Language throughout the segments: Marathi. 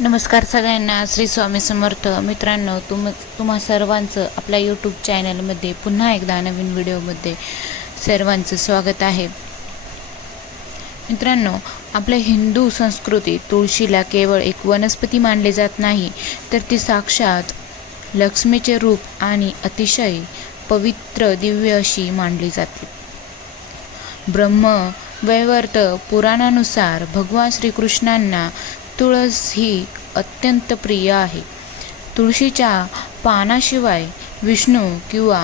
नमस्कार सगळ्यांना. श्री स्वामी समर्थ. मित्रांनो, तुम्हा सर्वांचं आपल्या यूट्यूब चॅनलमध्ये पुन्हा एकदा नवीन व्हिडिओमध्ये सर्वांचं स्वागत आहे. मित्रांनो, आपल्या हिंदू संस्कृतीत तुळशीला केवळ एक वनस्पती मानले जात नाही, तर ती साक्षात लक्ष्मीचे रूप आणि अतिशय पवित्र दिव्य अशी मानली जाते. वैवर्त पुराणानुसार भगवान श्रीकृष्णांना तुळस ही अत्यंत प्रिय आहे. तुळशीच्या पानाशिवाय विष्णू किंवा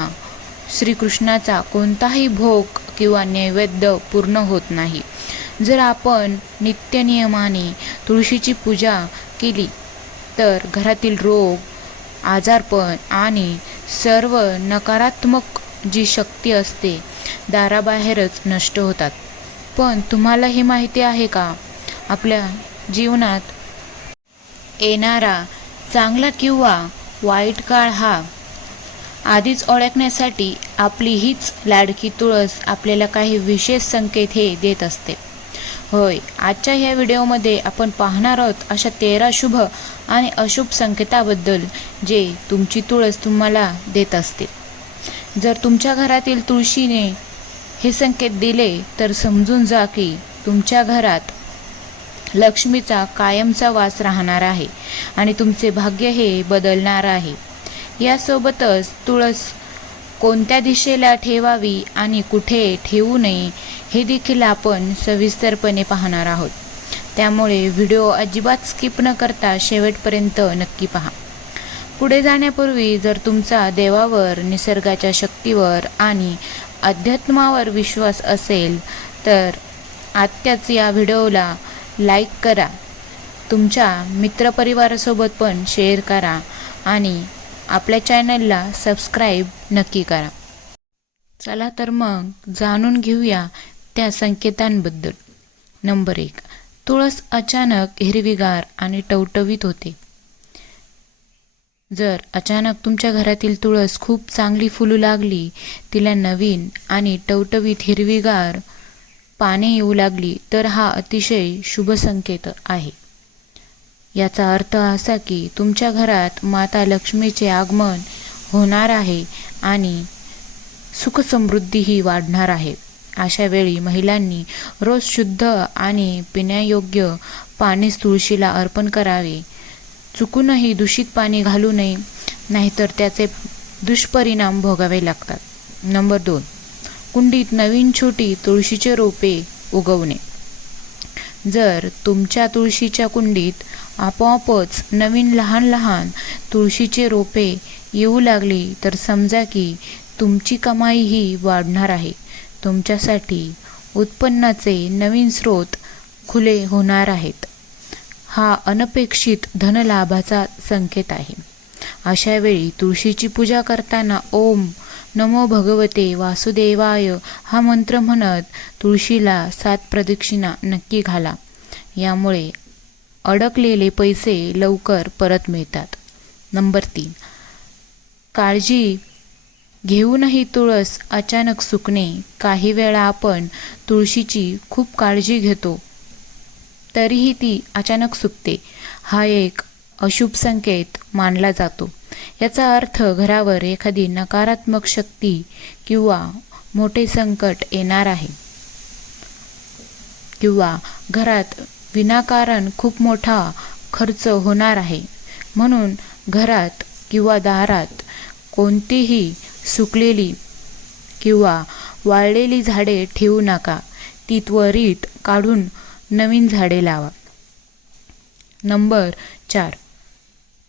श्रीकृष्णाचा कोणताही भोग किंवा नैवेद्य पूर्ण होत नाही. जर आपण नित्यनियमाने तुळशीची पूजा केली तर घरातील रोग, आजारपण आणि सर्व नकारात्मक जी शक्ती असते दाराबाहेरच नष्ट होतात. पण तुम्हाला हे माहिती आहे का, आपल्या जीवनात येणारा चांगला किंवा वाईट काळ हा आधीच ओळखण्यासाठी आपली हीच लाडकी तुळस आपल्याला काही विशेष संकेत हे देत असते. होय, आजच्या ह्या व्हिडिओमध्ये आपण पाहणार आहोत अशा 13 शुभ आणि अशुभ संकेताबद्दल जे तुमची तुळस तुम्हाला देत असते. जर तुमच्या घरातील तुळशीने हे संकेत दिले तर समजून जा की तुमच्या घरात लक्ष्मीचा कायमचा वास राहणार आहे आणि तुमचे भाग्य हे बदलणार आहे. यासोबतच तुळस कोणत्या दिशेला ठेवावी आणि कुठे ठेवू नये हे देखील आपण सविस्तरपणे पाहणार आहोत. त्यामुळे व्हिडिओ अजिबात स्किप न करता शेवटपर्यंत नक्की पहा. पुढे जाण्यापूर्वी जर तुमचा देवावर, निसर्गाच्या शक्तीवर आणि अध्यात्मावर विश्वास असेल तर आत्ताच या व्हिडिओला लाईक करा, तुमच्या मित्रपरिवारासोबत पण शेअर करा आणि आपल्या चॅनलला सबस्क्राईब नक्की करा. चला तर मग जाणून घेऊया त्या संकेतांबद्दल. नंबर 1. तुळस अचानक हिरवीगार आणि टवटवीत होते. जर अचानक तुमच्या घरातील तुळस खूप चांगली फुलू लागली, तिला नवीन आणि टवटवीत हिरवीगार पाने येऊ लागली, तर हा अतिशय शुभ संकेत आहे. याचा अर्थ असा की तुमच्या घरात माता लक्ष्मीचे आगमन होणार आहे आणि सुखसमृद्धीही वाढणार आहे. अशा वेळी महिलांनी रोज शुद्ध आणि पिण्यायोग्य पाणी तुळशीला अर्पण करावे. चुकूनही दूषित पाणी घालू नये, नाहीतर त्याचे दुष्परिणाम भोगावे लागतात. नंबर 2. कुंडीत नवीन छोटी तुळशीचे रोपे उगवणे. जर तुमच्या तुळशीच्या कुंडीत आपोआपच नवीन लहान लहान तुळशीचे रोपे येऊ लागली तर समजा की तुमची कमाईही वाढणार आहे. तुमच्यासाठी उत्पन्नाचे नवीन स्रोत खुले होणार आहेत. हा अनपेक्षित धनलाभाचा संकेत आहे. अशा वेळी तुळशीची पूजा करताना ओम नमो भगवते वासुदेवाय हा मंत्र म्हणत तुळशीला 7 प्रदक्षिणा नक्की घाला. यामुळे अडकलेले पैसे लवकर परत मिळतात. नंबर 3. काळजी घेऊनही तुळस अचानक सुकणे. काही वेळा आपण तुळशीची खूप काळजी घेतो तरीही ती अचानक सुकते. हा एक अशुभ संकेत मानला जातो. याचा अर्थ घरावर एखादी नकारात्मक शक्ती किंवा मोठे संकट येणार आहे किंवा घरात विनाकारण खूप मोठा खर्च होणार आहे. म्हणून घरात किंवा दारात कोणतीही सुकलेली किंवा वाळलेली झाडे ठेवू नका. ती त्वरित काढून नवीन झाडे लावा. नंबर 4.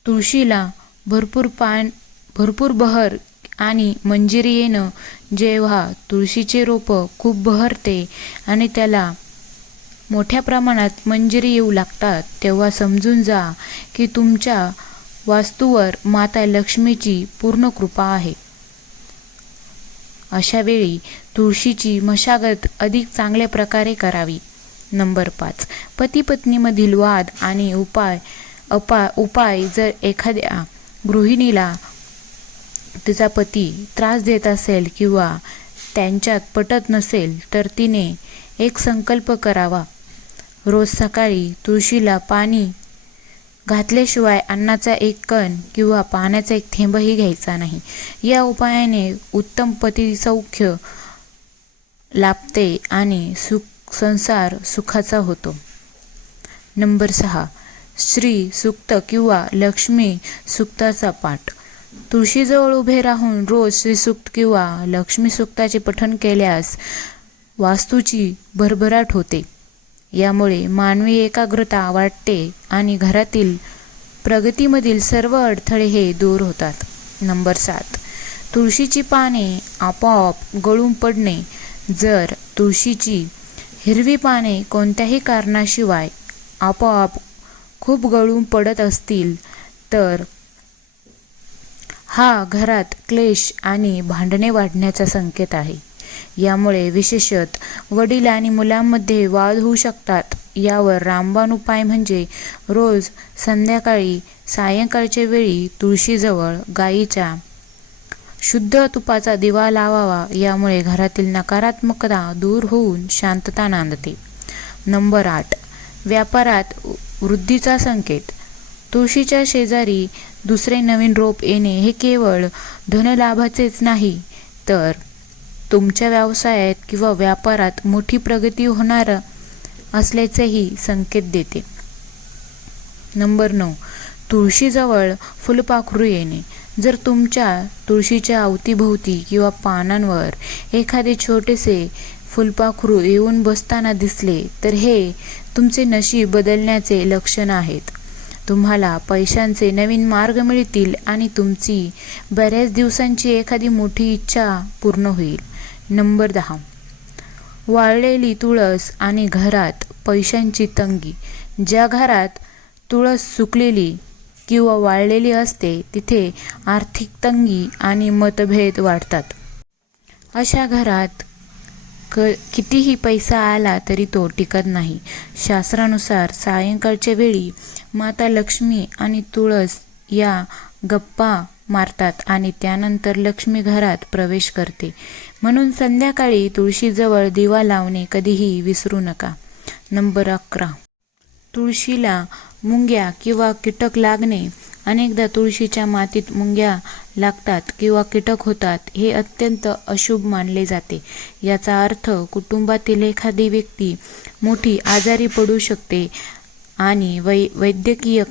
तुळशीला भरपूर बहर आणि मंजिरी येणं. जेव्हा तुळशीचे रोपं खूप बहरते आणि त्याला मोठ्या प्रमाणात मंजिरी येऊ लागतात, तेव्हा समजून जा की तुमच्या वास्तूवर माता लक्ष्मीची पूर्ण कृपा आहे. अशा वेळी तुळशीची मशागत अधिक चांगल्या प्रकारे करावी. नंबर 5. पती पत्नीमधील वाद आणि उपाय. जर एखाद्या गृहिणीला तिचा पती त्रास देत असेल किंवा त्यांच्यात पटत नसेल तर तिने एक संकल्प करावा. रोज सकाळी तुळशीला पाणी घातल्याशिवाय अन्नाचा एक कण किंवा पाण्याचा एक थेंबही घ्यायचा नाही. या उपायाने उत्तम पतिसौख्य लाभते आणि संसार सुखाचा होतो. नंबर 6. श्री सूक्त किंवा लक्ष्मी सूक्ताचा पाठ. तुळशीजवळ उभे राहून रोज श्रीसूक्त किंवा लक्ष्मी सूक्ताचे पठण केल्यास वास्तूची भरभराट होते. यामुळे मानवी एकाग्रता वाढते आणि घरातील प्रगतीमधील सर्व अडथळे हे दूर होतात. नंबर 7. तुळशीची पाने आपोआप गळून पडणे. जर तुळशीची हिरवी पाने कोणत्याही कारणाशिवाय आपोआप खूप गळून पडत असतील तर हा घरात क्लेश आणि भांडणे वाढण्याचा संकेत आहे. यामुळे विशेषतः वडील आणि मुलांमध्ये वाद होऊ शकतात. यावर रामबाण उपाय म्हणजे रोज संध्याकाळी सायंकाळच्या वेळी तुळशीजवळ गाईच्या शुद्ध तुपाचा दिवा लावावा. यामुळे घरातील नकारात्मकता दूर होऊन शांतता नांदते. नंबर 8. व्यापारात वृद्धीचा संकेत. तुळशीच्या शेजारी दुसरे नवीन रोप येणे हे केवळ धनलाभाचेच नाही तर तुमच्या व्यवसायात किंवा व्यापारात मोठी प्रगती होणार असल्याचेही संकेत देते. नंबर 9. तुळशीजवळ फुलपाखरू येणे. जर तुमच्या तुळशीच्या अवतीभोवती किंवा पानांवर एखादे छोटेसे फुलपाखरू येऊन बसताना दिसले तर हे तुमचे नशीब बदलण्याचे लक्षण आहेत. तुम्हाला पैशांचे नवीन मार्ग मिळतील आणि तुमची बऱ्याच दिवसांची एखादी मोठी इच्छा पूर्ण होईल. नंबर 10. वाळलेली तुळस आणि घरात पैशांची तंगी. ज्या घरात तुळस सुकलेली किंवा वाळलेली असते तिथे आर्थिक तंगी आणि मतभेद वाढतात. अशा घरात कितीही पैसा आला तरी तो टिकत नाही. शास्त्रानुसार सायंकाळच्या वेळी माता लक्ष्मी आणि तुळस या गप्पा मारतात आणि त्यानंतर लक्ष्मी घरात प्रवेश करते. म्हणून संध्याकाळी तुळशीजवळ दिवा लावणे कधीही विसरू नका. नंबर 11. तुळशीला मुंग्या किंवा कीटक लागणे. अनेकदा तुळशीच्या मातीत मुंग्या लागतात किंवा कीटक होतात. हे अत्यंत अशुभ मानले जाते. याचा अर्थ कुटुंबातील एखादी व्यक्ती मोठी आजारी पडू शकते आणि वैद्यकीय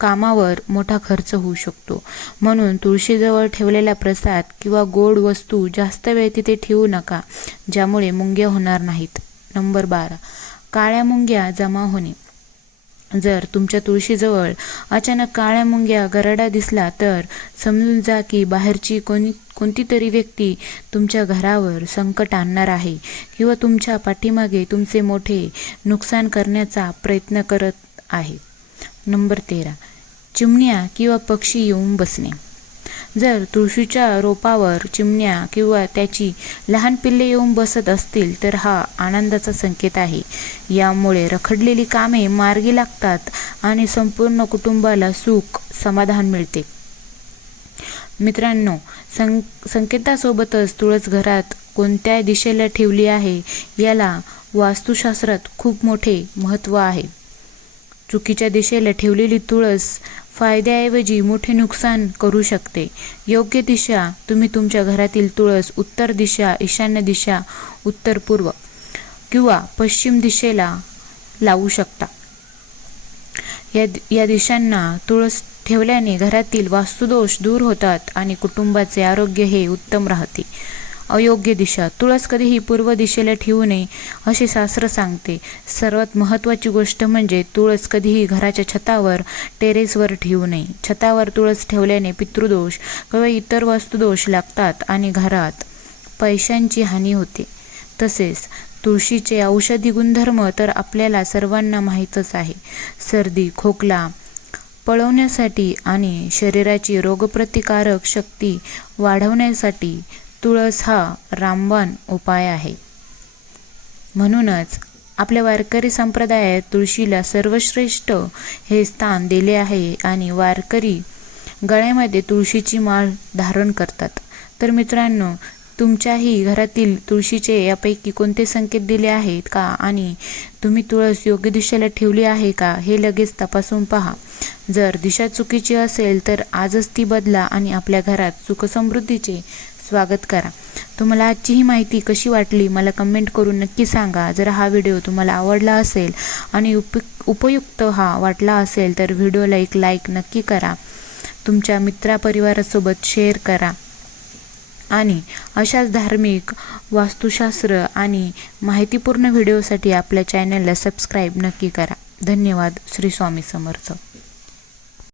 कामावर मोठा खर्च होऊ शकतो. म्हणून तुळशीजवळ ठेवलेला प्रसाद किंवा गोड वस्तू जास्त वेळ तिथे ठेवू नका ज्यामुळे मुंग्या होणार नाहीत. नंबर 12. काळ्या मुंग्या जमा होणे. जर तुमच्या तुळशीजवळ अचानक काळ्या मुंग्या गराडा दिसला तर समजून जा की बाहेरची कोणतीतरी व्यक्ती तुमच्या घरावर संकट आणणार आहे किंवा तुमच्या पाठीमागे तुमचे मोठे नुकसान करण्याचा प्रयत्न करत आहे. नंबर 13. चिमण्या किंवा पक्षी येऊन बसणे. जर तुळशीच्या रोपावर चिमण्या किंवा त्याची लहान पिल्ले येऊन बसत असतील तर हा आनंदाचा संकेत आहे. यामुळे रखडलेली कामे मार्गी लागतात आणि संपूर्ण कुटुंबाला सुख समाधान मिळते. मित्रांनो, संकेतासोबतच तुळस घरात कोणत्या दिशेला ठेवली आहे याला वास्तुशास्त्रात खूप मोठे महत्त्व आहे. चुकीच्या दिशेला ठेवलेली तुळस फायद्याऐवजी मोठे नुकसान करू शकते. योग्य दिशा. तुम्ही तुमच्या घरातील तुळस उत्तर दिशा, ईशान्य दिशा, उत्तर पूर्व किंवा पश्चिम दिशेला लावू शकता. या दिशांना तुळस ठेवल्याने घरातील वास्तुदोष दूर होतात आणि कुटुंबाचे आरोग्य हे उत्तम राहते. अयोग्य दिशा. तुळस कधीही पूर्व दिशेला ठेवू नये असे शास्त्र सांगते. सर्वात महत्त्वाची गोष्ट म्हणजे तुळस कधीही घराच्या छतावर, टेरेसवर ठेवू नये. छतावर तुळस ठेवल्याने पितृदोष किंवा इतर वास्तुदोष लागतात आणि घरात पैशांची हानी होते. तसेच तुळशीचे औषधी गुणधर्म तर आपल्याला सर्वांना माहीतच आहे. सर्दी, खोकला पळवण्यासाठी आणि शरीराची रोगप्रतिकारक शक्ती वाढवण्यासाठी तुळस हा रामबाण उपाय आहे. म्हणूनच आपल्या वारकरी संप्रदायात तुळशीला सर्वश्रेष्ठ हे स्थान दिले आहे आणि वारकरी गळ्यामध्ये तुळशीची माळ धारण करतात. तर मित्रांनो, तुमच्याही घरातील तुळशीचे यापैकी कोणते संकेत दिले आहेत का आणि तुम्ही तुळस योग्य दिशेला ठेवली आहे का हे लगेच तपासून पहा. जर दिशा चुकीची असेल तर आजच ती बदला आणि आपल्या घरात सुखसमृद्धीचे स्वागत करा. तुम्हाला आजची ही माहिती कशी वाटली मला कमेंट करून नक्की सांगा. जर हा व्हिडिओ तुम्हाला आवडला असेल आणि उपयुक्त वाटला असेल तर व्हिडिओला एक लाईक नक्की करा. तुमच्या मित्रपरिवारासोबत शेअर करा आणि अशाच धार्मिक, वास्तुशास्त्र आणि माहितीपूर्ण व्हिडिओसाठी आपल्या चॅनलला सबस्क्राईब नक्की करा. धन्यवाद. श्री स्वामी समर्थ.